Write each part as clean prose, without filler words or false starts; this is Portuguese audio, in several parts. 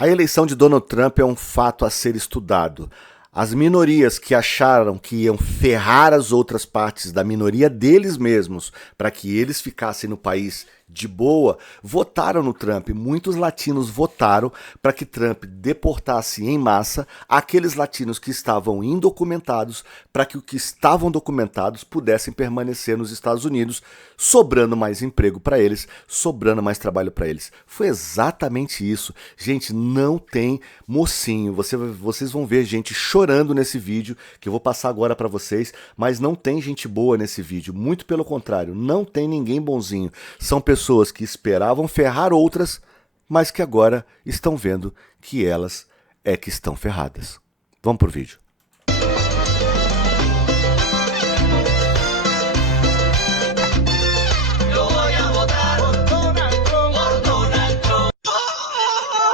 A eleição de Donald Trump é um fato a ser estudado. As minorias que acharam que iam ferrar as outras partes da minoria deles mesmos para que eles ficassem no país de boa, votaram no Trump. Muitos latinos votaram para que Trump deportasse em massa aqueles latinos que estavam indocumentados, para que os que estavam documentados pudessem permanecer nos Estados Unidos, sobrando mais emprego para eles, sobrando mais trabalho para eles. Foi exatamente isso. Gente, não tem mocinho. Vocês vão ver gente chorando nesse vídeo, que eu vou passar agora para vocês, mas não tem gente boa nesse vídeo. Muito pelo contrário, não tem ninguém bonzinho. São pessoas que esperavam ferrar outras, mas que agora estão vendo que elas é que estão ferradas. Vamos pro vídeo.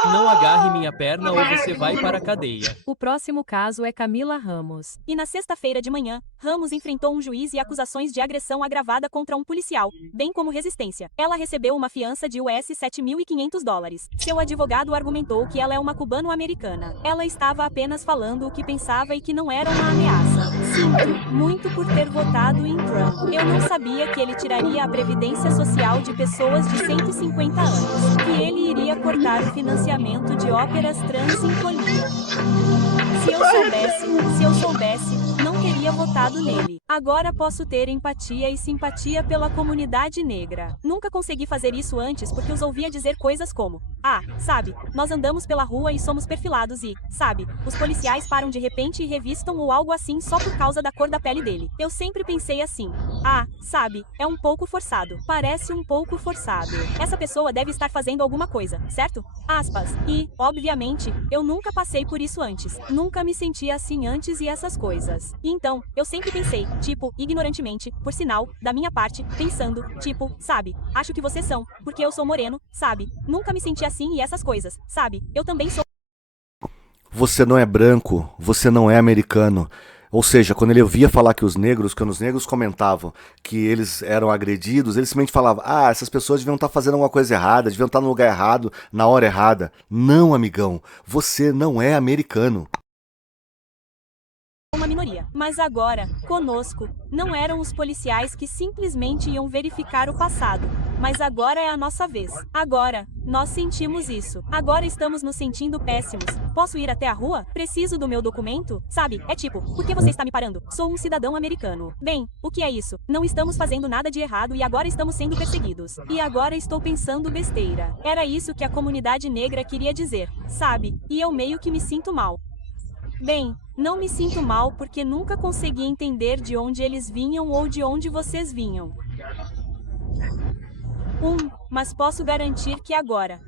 Não agarre minha perna ou você vai para a cadeia. O próximo caso é Camila Ramos. E na sexta-feira de manhã, Ramos enfrentou um juiz e acusações de agressão agravada contra um policial, bem como resistência. Ela recebeu uma fiança de US$ 7.500. Seu advogado argumentou que ela é uma cubano-americana. Ela estava apenas falando o que pensava e que não era uma ameaça. Sinto muito por ter votado em Trump. Eu não sabia que ele tiraria a previdência social de pessoas de 150 anos. Que ele iria cortar o financiamento de óperas trans em Colômbia. Se eu soubesse, não teria votado nele. Agora posso ter empatia e simpatia pela comunidade negra. Nunca consegui fazer isso antes porque os ouvia dizer coisas como: ah, sabe, nós andamos pela rua e somos perfilados e, sabe, os policiais param de repente e revistam ou algo assim só por causa da cor da pele dele. Eu sempre pensei assim: ah, sabe, é um pouco forçado. Parece um pouco forçado. Essa pessoa deve estar fazendo alguma coisa, certo? Aspas. E, obviamente, eu nunca passei por isso antes. Nunca me sentia assim antes e essas coisas. E então, eu sempre pensei, tipo, ignorantemente, por sinal, da minha parte, pensando, tipo, sabe, acho que vocês são, porque eu sou moreno, sabe? Nunca me senti assim e essas coisas, sabe? Eu também sou. Você não é branco, você não é americano. Ou seja, quando ele ouvia falar que quando os negros comentavam que eles eram agredidos, ele simplesmente falava: ah, essas pessoas deviam estar fazendo alguma coisa errada, deviam estar no lugar errado, na hora errada. Não, amigão, você não é americano. Uma minoria. Mas agora, conosco, não eram os policiais que simplesmente iam verificar o passado. Mas agora é a nossa vez. Agora, nós sentimos isso. Agora estamos nos sentindo péssimos. Posso ir até a rua? Preciso do meu documento? Sabe, é tipo, por que você está me parando? Sou um cidadão americano. Bem, o que é isso? Não estamos fazendo nada de errado e agora estamos sendo perseguidos. E agora estou pensando besteira. Era isso que a comunidade negra queria dizer, sabe? E eu meio que me sinto mal. Bem, não me sinto mal porque nunca consegui entender de onde eles vinham ou de onde vocês vinham. Mas posso garantir que agora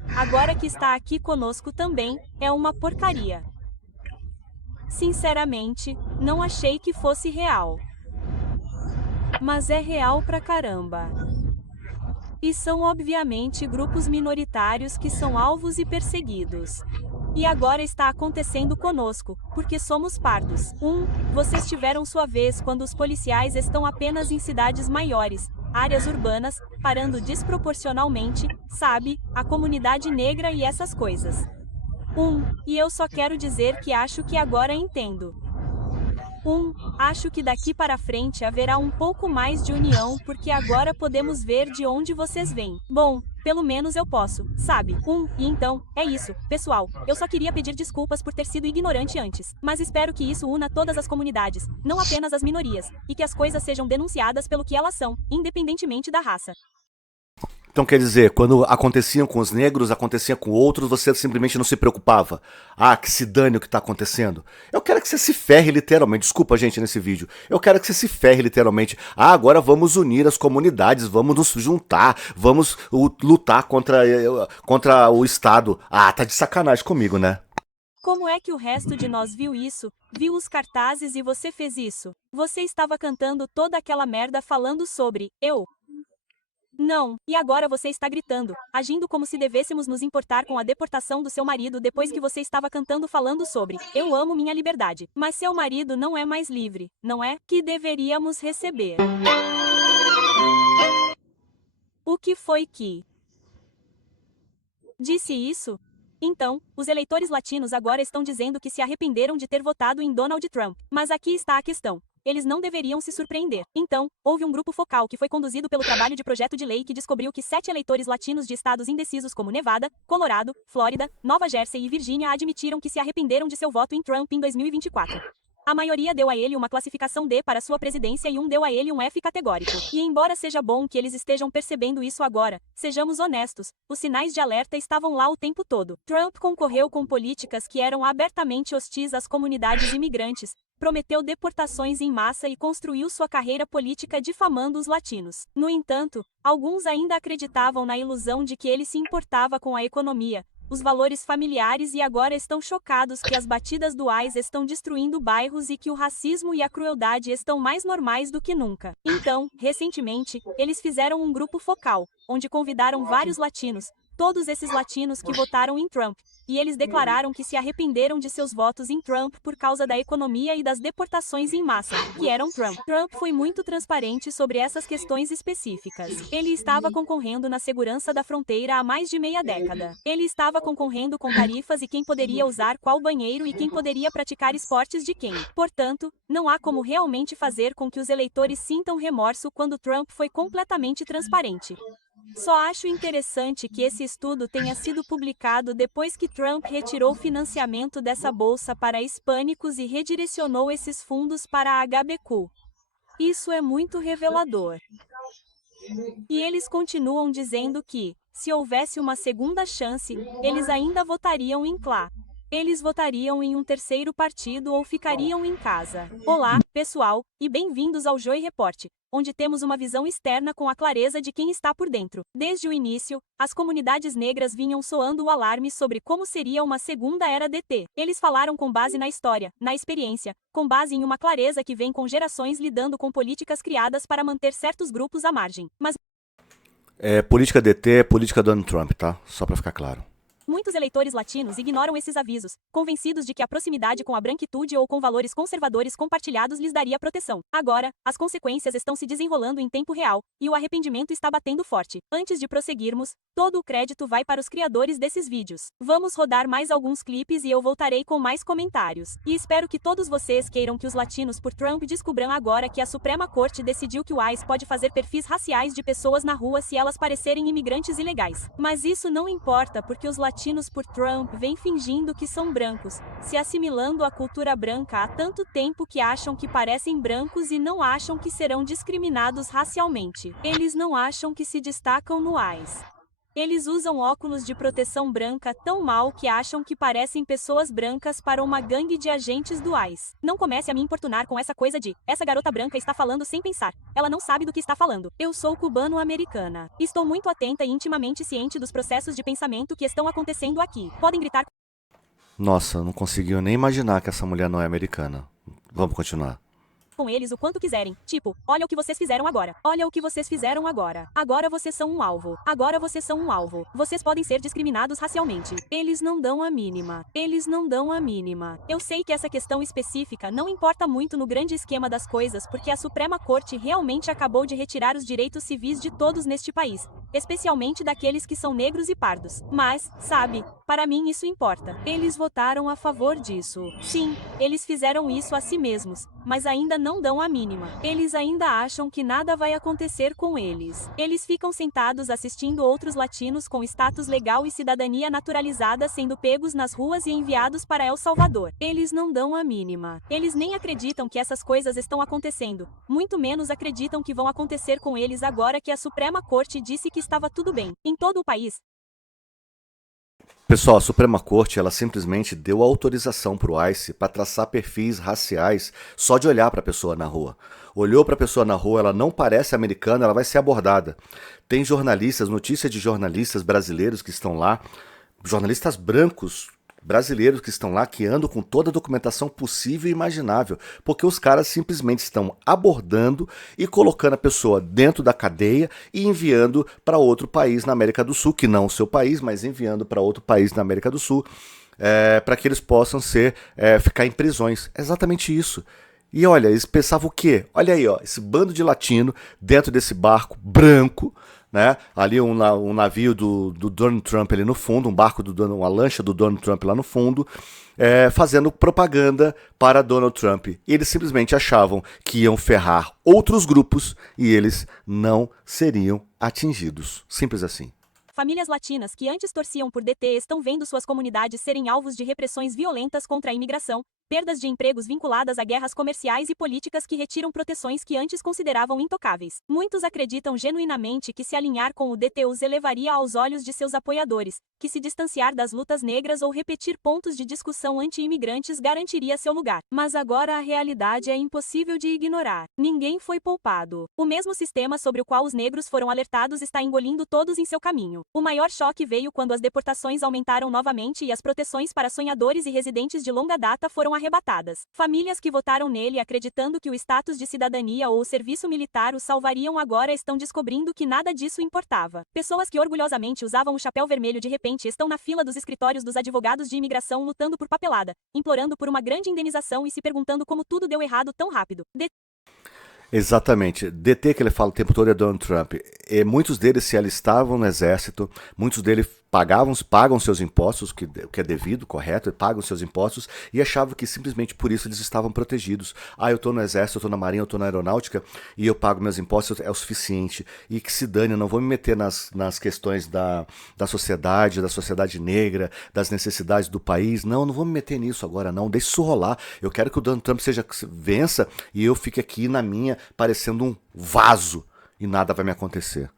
que está aqui conosco também, é uma porcaria. Sinceramente, não achei que fosse real. Mas é real pra caramba. E são obviamente grupos minoritários que são alvos e perseguidos. E agora está acontecendo conosco, porque somos pardos. Vocês tiveram sua vez quando os policiais estão apenas em cidades maiores, áreas urbanas, parando desproporcionalmente, sabe, a comunidade negra e essas coisas. E eu só quero dizer que acho que agora entendo. Acho que daqui para frente haverá um pouco mais de união porque agora podemos ver de onde vocês vêm. Bom, pelo menos eu posso, sabe? E então, é isso, pessoal. Eu só queria pedir desculpas por ter sido ignorante antes. Mas espero que isso una todas as comunidades, não apenas as minorias, e que as coisas sejam denunciadas pelo que elas são, independentemente da raça. Então quer dizer, quando aconteciam com os negros, acontecia com outros, você simplesmente não se preocupava. Ah, que se dane o que tá acontecendo. Eu quero que você se ferre literalmente. Desculpa, gente, nesse vídeo. Eu quero que você se ferre literalmente. Ah, agora vamos unir as comunidades, vamos nos juntar, vamos lutar contra o Estado. Ah, tá de sacanagem comigo, né? Como é que o resto de nós viu isso? Viu os cartazes e você fez isso? Você estava cantando toda aquela merda falando sobre eu. Não, e agora você está gritando, agindo como se devêssemos nos importar com a deportação do seu marido depois que você estava cantando falando sobre eu amo minha liberdade, mas seu marido não é mais livre, não é? Que deveríamos receber. O que foi que disse isso? Então, os eleitores latinos agora estão dizendo que se arrependeram de ter votado em Donald Trump. Mas aqui está a questão. Eles não deveriam se surpreender. Então, houve um grupo focal que foi conduzido pelo trabalho de projeto de lei que descobriu que 7 eleitores latinos de estados indecisos como Nevada, Colorado, Flórida, Nova Jersey e Virgínia admitiram que se arrependeram de seu voto em Trump em 2024. A maioria deu a ele uma classificação D para sua presidência e deu a ele um F categórico. E embora seja bom que eles estejam percebendo isso agora, sejamos honestos, os sinais de alerta estavam lá o tempo todo. Trump concorreu com políticas que eram abertamente hostis às comunidades imigrantes, prometeu deportações em massa e construiu sua carreira política difamando os latinos. No entanto, alguns ainda acreditavam na ilusão de que ele se importava com a economia, os valores familiares e agora estão chocados que as batidas do ICE estão destruindo bairros e que o racismo e a crueldade estão mais normais do que nunca. Então, recentemente, eles fizeram um grupo focal, onde convidaram vários latinos, todos esses latinos que votaram em Trump, e eles declararam que se arrependeram de seus votos em Trump por causa da economia e das deportações em massa, que eram Trump. Trump foi muito transparente sobre essas questões específicas. Ele estava concorrendo na segurança da fronteira há mais de meia década. Ele estava concorrendo com tarifas e quem poderia usar qual banheiro e quem poderia praticar esportes de quem. Portanto, não há como realmente fazer com que os eleitores sintam remorso quando Trump foi completamente transparente. Só acho interessante que esse estudo tenha sido publicado depois que Trump retirou financiamento dessa bolsa para hispânicos e redirecionou esses fundos para a HBCU. Isso é muito revelador. E eles continuam dizendo que, se houvesse uma segunda chance, eles ainda votariam em CLA. Eles votariam em um terceiro partido ou ficariam em casa. Olá, pessoal, e bem-vindos ao Joy Report, onde temos uma visão externa com a clareza de quem está por dentro. Desde o início, as comunidades negras vinham soando o alarme sobre como seria uma segunda era DT. Eles falaram com base na história, na experiência, com base em uma clareza que vem com gerações lidando com políticas criadas para manter certos grupos à margem. Mas política DT é política Donald Trump, tá? Só pra ficar claro. muitos eleitores latinos ignoram esses avisos, convencidos de que a proximidade com a branquitude ou com valores conservadores compartilhados lhes daria proteção. Agora, as consequências estão se desenrolando em tempo real, e o arrependimento está batendo forte. Antes de prosseguirmos, todo o crédito vai para os criadores desses vídeos. Vamos rodar mais alguns clipes e eu voltarei com mais comentários. E espero que todos vocês queiram que os latinos por Trump descubram agora que a Suprema Corte decidiu que o ICE pode fazer perfis raciais de pessoas na rua se elas parecerem imigrantes ilegais. Mas isso não importa porque os latinos por Trump vêm fingindo que são brancos, se assimilando à cultura branca há tanto tempo que acham que parecem brancos e não acham que serão discriminados racialmente. Eles não acham que se destacam no ICE. Eles usam óculos de proteção branca tão mal que acham que parecem pessoas brancas para uma gangue de agentes do ICE. Não comece a me importunar com essa coisa de, essa garota branca está falando sem pensar. Ela não sabe do que está falando. Eu sou cubano-americana. Estou muito atenta e intimamente ciente dos processos de pensamento que estão acontecendo aqui. Podem gritar. Nossa, não conseguiu nem imaginar que essa mulher não é americana. Vamos continuar. Com eles o quanto quiserem. Tipo, olha o que vocês fizeram agora. Olha o que vocês fizeram agora. Agora vocês são um alvo. Agora vocês são um alvo. Vocês podem ser discriminados racialmente. Eles não dão a mínima. Eles não dão a mínima. Eu sei que essa questão específica não importa muito no grande esquema das coisas porque a Suprema Corte realmente acabou de retirar os direitos civis de todos neste país, especialmente daqueles que são negros e pardos. Mas, sabe, para mim isso importa. Eles votaram a favor disso. Sim, eles fizeram isso a si mesmos, mas ainda não dão a mínima. Eles ainda acham que nada vai acontecer com eles. Eles ficam sentados assistindo outros latinos com status legal e cidadania naturalizada sendo pegos nas ruas e enviados para El Salvador. Eles não dão a mínima. Eles nem acreditam que essas coisas estão acontecendo. Muito menos acreditam que vão acontecer com eles agora que a Suprema Corte disse que estava tudo bem. Em todo o país. Pessoal, a Suprema Corte ela simplesmente deu autorização para o ICE para traçar perfis raciais só de olhar para a pessoa na rua. Olhou para a pessoa na rua, ela não parece americana, ela vai ser abordada. Tem jornalistas, notícia de jornalistas brasileiros que estão lá, jornalistas brancos brasileiros que estão lá, que andam com toda a documentação possível e imaginável, porque os caras simplesmente estão abordando e colocando a pessoa dentro da cadeia e enviando para outro país na América do Sul, que não o seu país, mas enviando para outro país na América do Sul, para que eles possam ficar em prisões. É exatamente isso. E olha, eles pensavam o quê? Olha aí, ó, esse bando de latino dentro desse barco branco, né? Ali um navio do Donald Trump ali no fundo, um barco uma lancha do Donald Trump lá no fundo, fazendo propaganda para Donald Trump. E eles simplesmente achavam que iam ferrar outros grupos e eles não seriam atingidos. Simples assim. Famílias latinas que antes torciam por DT estão vendo suas comunidades serem alvos de repressões violentas contra a imigração, perdas de empregos vinculadas a guerras comerciais e políticas que retiram proteções que antes consideravam intocáveis. Muitos acreditam genuinamente que se alinhar com o DT os elevaria aos olhos de seus apoiadores, que se distanciar das lutas negras ou repetir pontos de discussão anti-imigrantes garantiria seu lugar. Mas agora a realidade é impossível de ignorar. Ninguém foi poupado. O mesmo sistema sobre o qual os negros foram alertados está engolindo todos em seu caminho. O maior choque veio quando as deportações aumentaram novamente e as proteções para sonhadores e residentes de longa data foram arrebatadas. Famílias que votaram nele acreditando que o status de cidadania ou o serviço militar os salvariam agora estão descobrindo que nada disso importava. Pessoas que orgulhosamente usavam o chapéu vermelho de repente estão na fila dos escritórios dos advogados de imigração lutando por papelada, implorando por uma grande indenização e se perguntando como tudo deu errado tão rápido. Exatamente. DT que ele fala o tempo todo é Donald Trump. E muitos deles se alistavam no exército, muitos deles pagam seus impostos, que é devido, correto, pagam seus impostos e achavam que simplesmente por isso eles estavam protegidos. Ah, eu estou no exército, eu estou na marinha, eu estou na aeronáutica e eu pago meus impostos, é o suficiente. E que se dane, eu não vou me meter nas questões da sociedade negra, das necessidades do país. Não vou me meter nisso agora não, deixa isso rolar. Eu quero que o Donald Trump vença e eu fique aqui na minha, parecendo um vaso e nada vai me acontecer.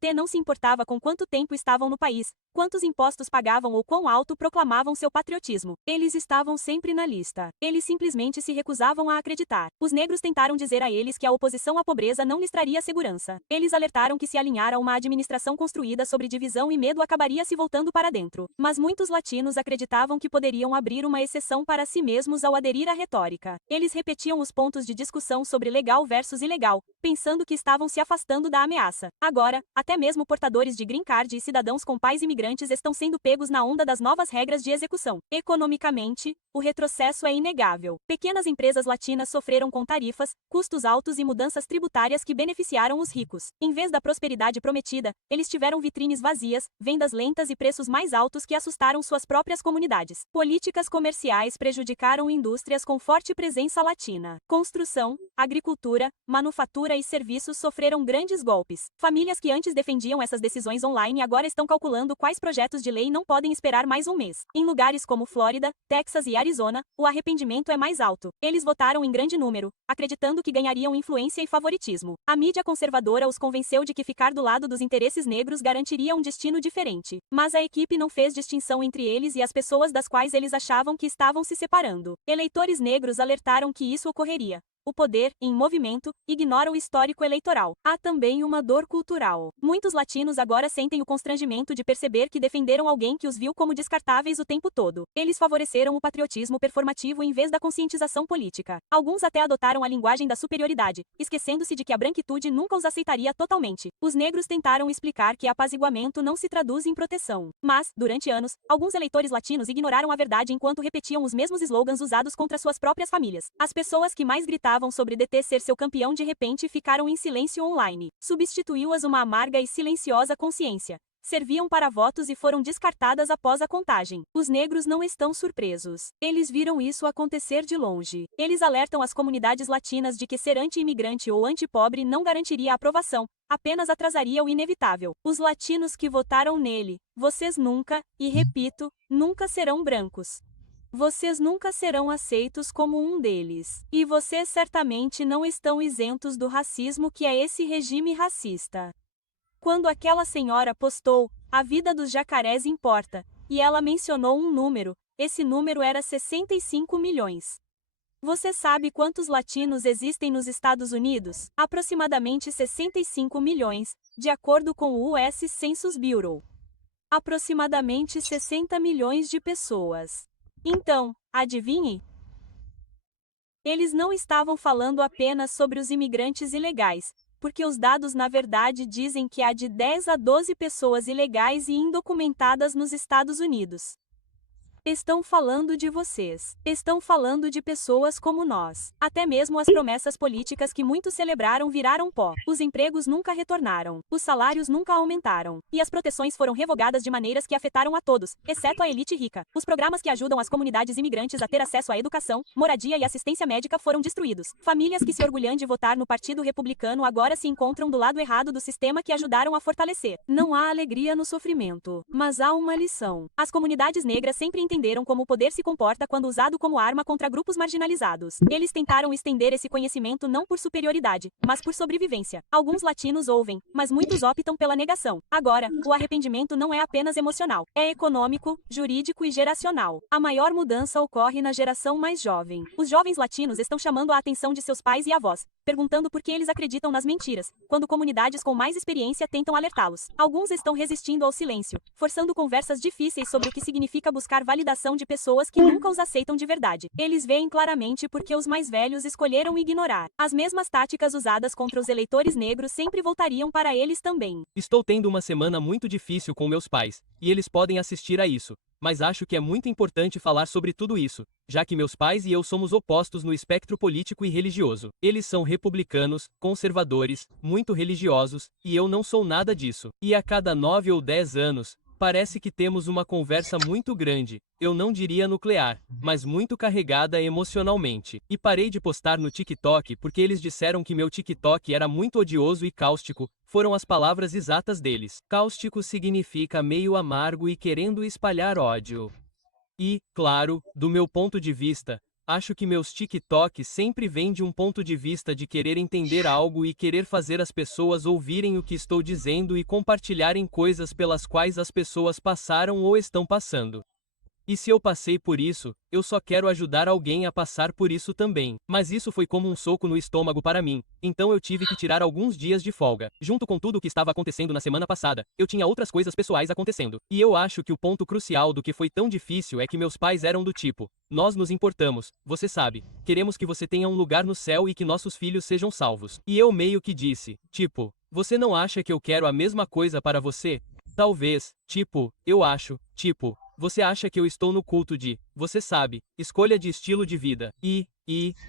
T não se importava com quanto tempo estavam no país, quantos impostos pagavam ou quão alto proclamavam seu patriotismo. Eles estavam sempre na lista. Eles simplesmente se recusavam a acreditar. Os negros tentaram dizer a eles que a oposição à pobreza não lhes traria segurança. Eles alertaram que se alinhar a uma administração construída sobre divisão e medo acabaria se voltando para dentro. Mas muitos latinos acreditavam que poderiam abrir uma exceção para si mesmos ao aderir à retórica. Eles repetiam os pontos de discussão sobre legal versus ilegal, pensando que estavam se afastando da ameaça. Agora, até mesmo portadores de green card e cidadãos com pais imigrantes estão sendo pegos na onda das novas regras de execução. Economicamente, o retrocesso é inegável. Pequenas empresas latinas sofreram com tarifas, custos altos e mudanças tributárias que beneficiaram os ricos. Em vez da prosperidade prometida, eles tiveram vitrines vazias, vendas lentas e preços mais altos que assustaram suas próprias comunidades. Políticas comerciais prejudicaram indústrias com forte presença latina. Construção, agricultura, manufatura e serviços sofreram grandes golpes. Famílias que antes defendiam essas decisões online agora estão calculando quais projetos de lei não podem esperar mais um mês. Em lugares como Flórida, Texas e Arizona, o arrependimento é mais alto. Eles votaram em grande número, acreditando que ganhariam influência e favoritismo. A mídia conservadora os convenceu de que ficar do lado dos interesses negros garantiria um destino diferente. Mas a equipe não fez distinção entre eles e as pessoas das quais eles achavam que estavam se separando. Eleitores negros alertaram que isso ocorreria. O poder, em movimento, ignora o histórico eleitoral. Há também uma dor cultural. Muitos latinos agora sentem o constrangimento de perceber que defenderam alguém que os viu como descartáveis o tempo todo. Eles favoreceram o patriotismo performativo em vez da conscientização política. Alguns até adotaram a linguagem da superioridade, esquecendo-se de que a branquitude nunca os aceitaria totalmente. Os negros tentaram explicar que apaziguamento não se traduz em proteção. Mas, durante anos, alguns eleitores latinos ignoraram a verdade enquanto repetiam os mesmos slogans usados contra suas próprias famílias. As pessoas que mais gritavam sobre DT ser seu campeão de repente ficaram em silêncio online. Substituiu-as uma amarga e silenciosa consciência. Serviam para votos e foram descartadas após a contagem. Os negros não estão surpresos. Eles viram isso acontecer de longe. Eles alertam as comunidades latinas de que ser anti-imigrante ou anti-pobre não garantiria a aprovação, apenas atrasaria o inevitável. Os latinos que votaram nele, vocês nunca, e repito, nunca serão brancos. Vocês nunca serão aceitos como um deles. E vocês certamente não estão isentos do racismo que é esse regime racista. Quando aquela senhora postou, a vida dos jacarés importa, e ela mencionou um número, esse número era 65 milhões. Você sabe quantos latinos existem nos Estados Unidos? Aproximadamente 65 milhões, de acordo com o US Census Bureau. Aproximadamente 60 milhões de pessoas. Então, adivinhe? Eles não estavam falando apenas sobre os imigrantes ilegais, porque os dados na verdade dizem que há de 10 a 12 pessoas ilegais e indocumentadas nos Estados Unidos. Estão falando de vocês. Estão falando de pessoas como nós. Até mesmo as promessas políticas que muitos celebraram viraram pó. Os empregos nunca retornaram. Os salários nunca aumentaram. E as proteções foram revogadas de maneiras que afetaram a todos, exceto a elite rica. Os programas que ajudam as comunidades imigrantes a ter acesso à educação, moradia e assistência médica foram destruídos. Famílias que se orgulham de votar no Partido Republicano agora se encontram do lado errado do sistema que ajudaram a fortalecer. Não há alegria no sofrimento, mas há uma lição. As comunidades negras sempre entenderam como o poder se comporta quando usado como arma contra grupos marginalizados. Eles tentaram estender esse conhecimento não por superioridade, mas por sobrevivência. Alguns latinos ouvem, mas muitos optam pela negação. Agora, o arrependimento não é apenas emocional, é econômico, jurídico e geracional. A maior mudança ocorre na geração mais jovem. Os jovens latinos estão chamando a atenção de seus pais e avós, perguntando por que eles acreditam nas mentiras, quando comunidades com mais experiência tentam alertá-los. Alguns estão resistindo ao silêncio, forçando conversas difíceis sobre o que significa buscar validação de pessoas que nunca os aceitam de verdade. Eles veem claramente porque os mais velhos escolheram ignorar. As mesmas táticas usadas contra os eleitores negros sempre voltariam para eles também. Estou tendo uma semana muito difícil com meus pais, e eles podem assistir a isso. Mas acho que é muito importante falar sobre tudo isso, já que meus pais e eu somos opostos no espectro político e religioso. Eles são republicanos, conservadores, muito religiosos, e eu não sou nada disso. E a cada 9 ou 10 anos, parece que temos uma conversa muito grande, eu não diria nuclear, mas muito carregada emocionalmente. E parei de postar no TikTok porque eles disseram que meu TikTok era muito odioso e cáustico, foram as palavras exatas deles. Cáustico significa meio amargo e querendo espalhar ódio. E, claro, do meu ponto de vista, acho que meus TikToks sempre vêm de um ponto de vista de querer entender algo e querer fazer as pessoas ouvirem o que estou dizendo e compartilharem coisas pelas quais as pessoas passaram ou estão passando. E se eu passei por isso, eu só quero ajudar alguém a passar por isso também. Mas isso foi como um soco no estômago para mim, então eu tive que tirar alguns dias de folga. Junto com tudo o que estava acontecendo na semana passada, eu tinha outras coisas pessoais acontecendo. E eu acho que o ponto crucial do que foi tão difícil é que meus pais eram do tipo: nós nos importamos, você sabe, queremos que você tenha um lugar no céu e que nossos filhos sejam salvos. E eu meio que disse, tipo, você não acha que eu quero a mesma coisa para você? Talvez, tipo, eu acho, tipo, você acha que eu estou no culto de, você sabe, escolha de estilo de vida.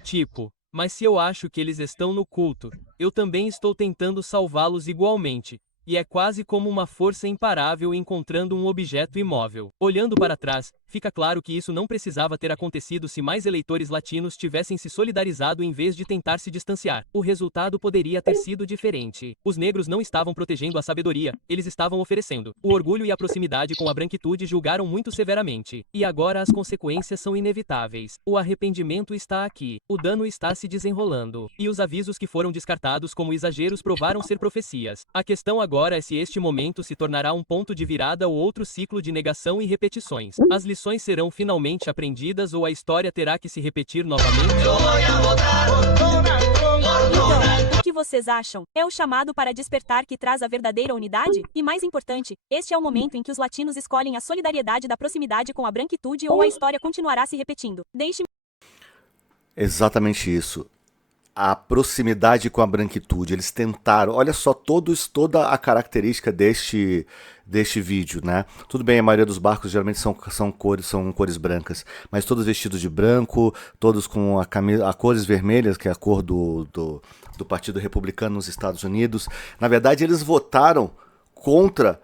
Tipo, mas se eu acho que eles estão no culto, eu também estou tentando salvá-los igualmente. E é quase como uma força imparável encontrando um objeto imóvel. Olhando para trás, fica claro que isso não precisava ter acontecido se mais eleitores latinos tivessem se solidarizado em vez de tentar se distanciar. O resultado poderia ter sido diferente. Os negros não estavam protegendo a sabedoria, eles estavam oferecendo. O orgulho e a proximidade com a branquitude julgaram muito severamente. E agora as consequências são inevitáveis. O arrependimento está aqui. O dano está se desenrolando. E os avisos que foram descartados como exageros provaram ser profecias. A questão agora é se este momento se tornará um ponto de virada ou outro ciclo de negação e repetições. As lições serão finalmente aprendidas ou a história terá que se repetir novamente? Então, o que vocês acham? É o chamado para despertar que traz a verdadeira unidade? E mais importante, este é o momento em que os latinos escolhem a solidariedade da proximidade com a branquitude ou a história continuará se repetindo. Deixe-me. Exatamente isso. A proximidade com a branquitude. Eles tentaram, olha só toda a característica deste vídeo, né? Tudo bem, a maioria dos barcos geralmente são cores brancas, mas todos vestidos de branco, todos com a cores vermelhas, que é a cor do Partido Republicano nos Estados Unidos. Na verdade, eles votaram contra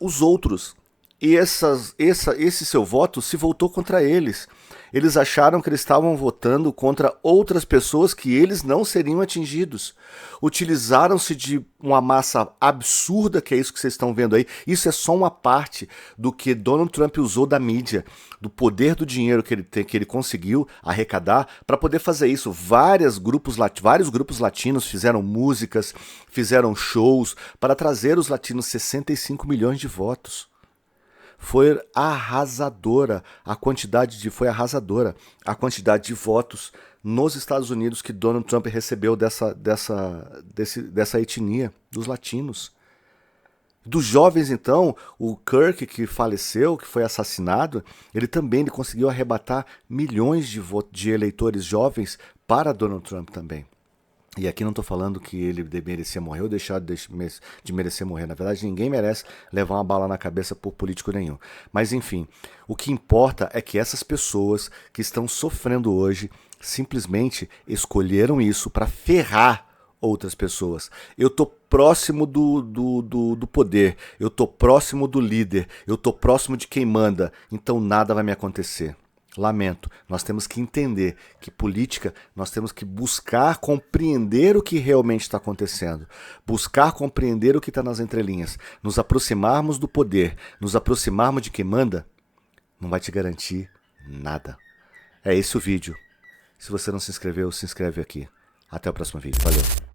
os outros. E esse seu voto se voltou contra eles. Eles acharam que eles estavam votando contra outras pessoas que eles não seriam atingidos. Utilizaram-se de uma massa absurda, que é isso que vocês estão vendo aí. Isso é só uma parte do que Donald Trump usou da mídia, do poder do dinheiro que ele conseguiu arrecadar para poder fazer isso. Vários grupos latinos fizeram músicas, fizeram shows para trazer os latinos 65 milhões de votos. Foi arrasadora a quantidade de votos nos Estados Unidos que Donald Trump recebeu dessa etnia, dos latinos. Dos jovens, então, o Kirk, que faleceu, que foi assassinado, ele conseguiu arrebatar milhões de eleitores jovens para Donald Trump também. E aqui não estou falando que ele merecia morrer ou deixar de merecer morrer. Na verdade, ninguém merece levar uma bala na cabeça por político nenhum. Mas enfim, o que importa é que essas pessoas que estão sofrendo hoje simplesmente escolheram isso para ferrar outras pessoas. Eu tô próximo do poder, eu tô próximo do líder, eu tô próximo de quem manda, então nada vai me acontecer. Lamento, nós temos que entender que política, nós temos que buscar compreender o que realmente está acontecendo, buscar compreender o que está nas entrelinhas, nos aproximarmos do poder, nos aproximarmos de quem manda, não vai te garantir nada. É esse o vídeo. Se você não se inscreveu, se inscreve aqui. Até o próximo vídeo. Valeu.